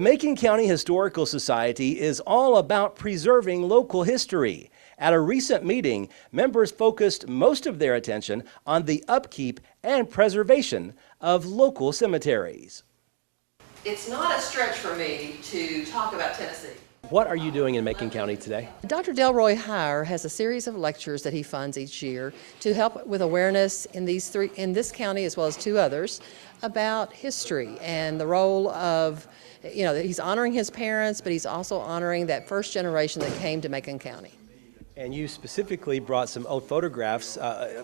The Macon County Historical Society is all about preserving local history. At a recent meeting, members focused most of their attention on the upkeep and preservation of local cemeteries. It's not a stretch for me to talk about Tennessee. What are you doing in Macon County today? Dr. Delroy Hire has a series of lectures that he funds each year to help with awareness in this county as well as two others about history and the role of, he's honoring his parents, but he's also honoring that first generation that came to Macon County. And you specifically brought some old photographs,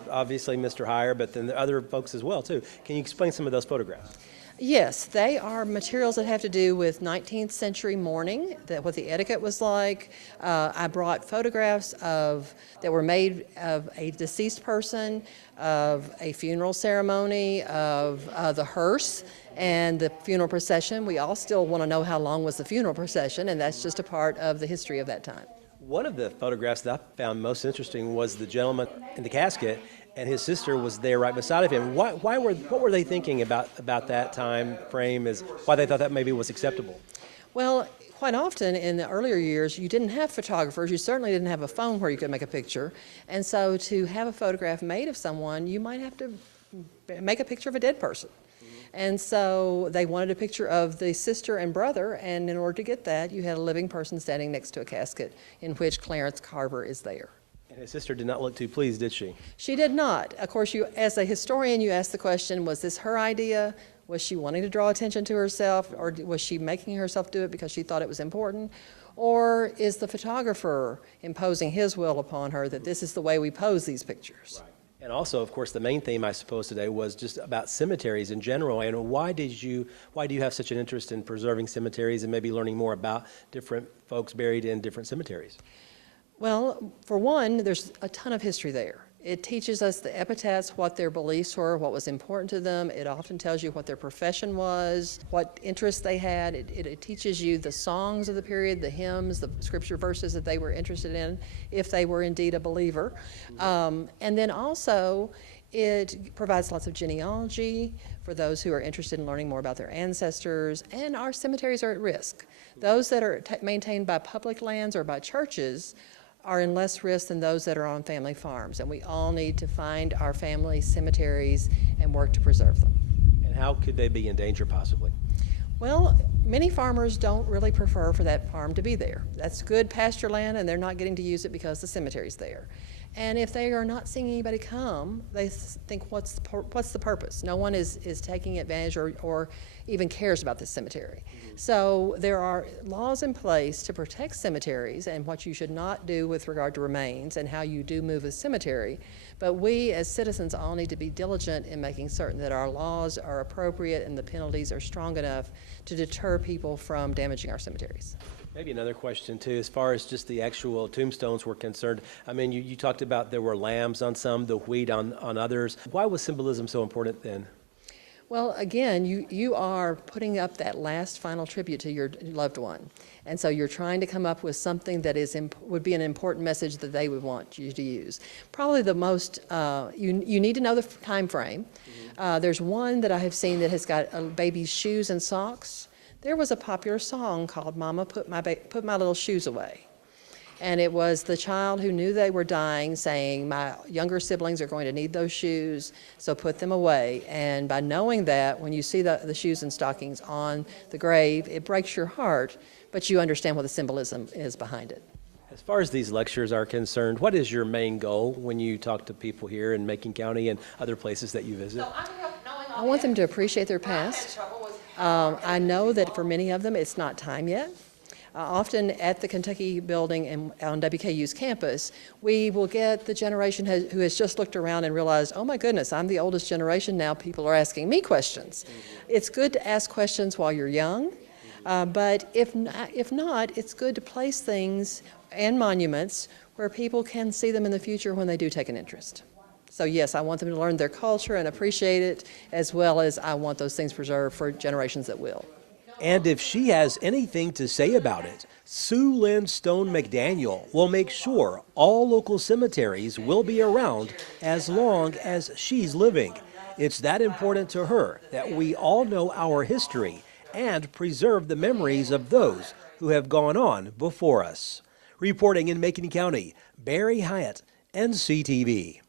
obviously Mr. Hire, but then the other folks as well too. Can you explain some of those photographs? Yes, they are materials that have to do with 19th century mourning, what the etiquette was like. I brought photographs that were made of a deceased person, of a funeral ceremony, of the hearse and the funeral procession. We all still want to know how long was the funeral procession, and that's just a part of the history of that time. One of the photographs that I found most interesting was the gentleman in the casket, and his sister was there right beside of him. What were they thinking about that time frame, why they thought that maybe was acceptable? Well, quite often in the earlier years, you didn't have photographers. You certainly didn't have a phone where you could make a picture. And so to have a photograph made of someone, you might have to make a picture of a dead person. And so they wanted a picture of the sister and brother, and in order to get that, you had a living person standing next to a casket in which Clarence Carver is there. And his sister did not look too pleased, did she? She did not. Of course, as a historian, you ask the question, was this her idea? Was she wanting to draw attention to herself, or was she making herself do it because she thought it was important? Or is the photographer imposing his will upon her that this is the way we pose these pictures? Right. And also, of course, the main theme, I suppose, today was just about cemeteries in general. And why do you have such an interest in preserving cemeteries and maybe learning more about different folks buried in different cemeteries? Well, for one, there's a ton of history there. It teaches us the epitaphs, what their beliefs were, what was important to them. It often tells you what their profession was, what interests they had. It teaches you the songs of the period, the hymns, the scripture verses that they were interested in, if they were indeed a believer. And then also, it provides lots of genealogy for those who are interested in learning more about their ancestors, and our cemeteries are at risk. Those that are maintained by public lands or by churches are in less risk than those that are on family farms, and we all need to find our family cemeteries and work to preserve them. And how could they be in danger possibly? Well, many farmers don't really prefer for that farm to be there. That's good pasture land, and they're not getting to use it because the cemetery's there. And if they are not seeing anybody come, they think, what's the purpose? No one is taking advantage or even cares about this cemetery. So there are laws in place to protect cemeteries and what you should not do with regard to remains and how you do move a cemetery. But we as citizens all need to be diligent in making certain that our laws are appropriate and the penalties are strong enough to deter people from damaging our cemeteries. Maybe another question too, as far as just the actual tombstones were concerned. I mean, you talked about there were lambs on some, the wheat on others. Why was symbolism so important then? Well, again, you are putting up that last final tribute to your loved one. And so you're trying to come up with something that would be an important message that they would want you to use. Probably the most, you need to know the time frame. There's one that I have seen that has got a baby's shoes and socks. There was a popular song called Mama Put My Little Shoes Away. And it was the child who knew they were dying saying, my younger siblings are going to need those shoes, so put them away. And by knowing that, when you see the shoes and stockings on the grave, it breaks your heart, but you understand what the symbolism is behind it. As far as these lectures are concerned, what is your main goal when you talk to people here in Macon County and other places that you visit? I want them to appreciate their past. I know that for many of them, it's not time yet. Often at the Kentucky building and on WKU's campus, we will get the generation who has just looked around and realized, oh my goodness, I'm the oldest generation now, people are asking me questions. It's good to ask questions while you're young, but if not, it's good to place things and monuments where people can see them in the future when they do take an interest. So yes, I want them to learn their culture and appreciate it, as well as I want those things preserved for generations that will. And if she has anything to say about it, Sue Lynn Stone McDaniel will make sure all local cemeteries will be around as long as she's living. It's that important to her that we all know our history and preserve the memories of those who have gone on before us. Reporting in Macon County, Barry Hyatt, NCTV.